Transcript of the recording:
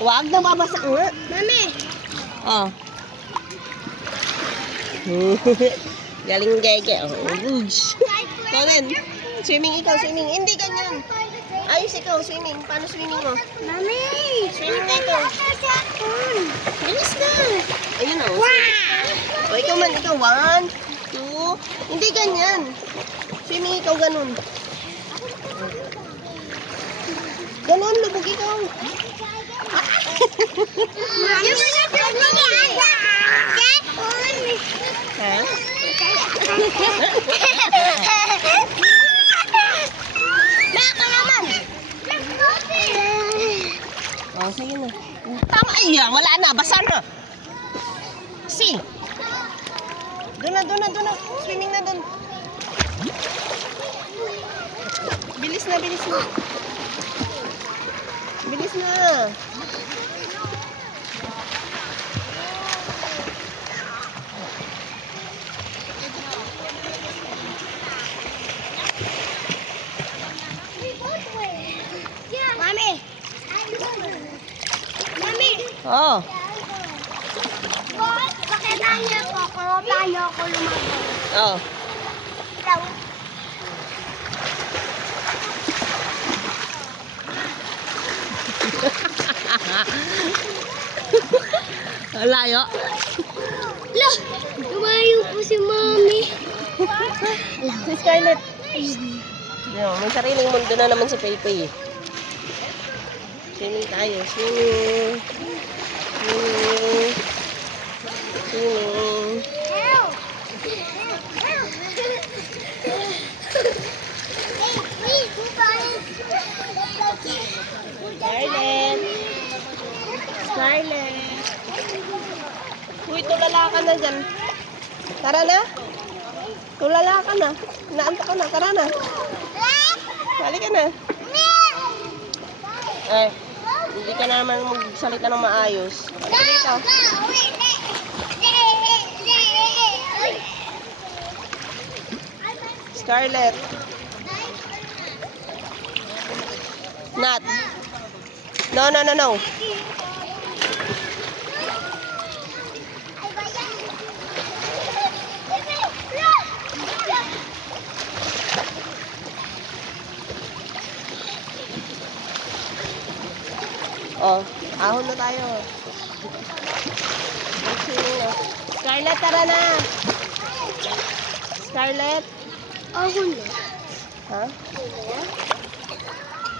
Huwag na babasa. Mami. Oh. Galing gege. Oh. Ikaw din. Swimming ikaw, swimming. Hindi ganyan. Ayos ikaw, swimming. Paano swimming mo? Mami. Swimming na ito. Bilis na. Ayun o. O, ikaw man, ikaw. 1, 2. Hindi ganyan. Swimming ikaw, ganun. Ganun, lubog ikaw. Ha? Oh, sige na. Tama, iya, wala na, basa na. Si. Doon na. Swimming na doon. Bilis na. Bilis na. Mami. Mami. Oh. Pakita niyo po kung paano ako lumaban. Oh. Layo. Lo, lumayo po si Mami. Si Scarlett. May sariling mundo na naman si Pepe. Swimming tayo. Swimming. Scarlett. Uy, tulala ka na dyan. Tara na. Tulala ka na. Naantok ka na. Tara na. Balik ka na. Eh, hindi ka na naman magsalita ng maayos. Balik dito. Scarlett. Nat. No. Oh, ahon na tayo. Scarlett, tara na. Scarlett. Ahon na. Ha?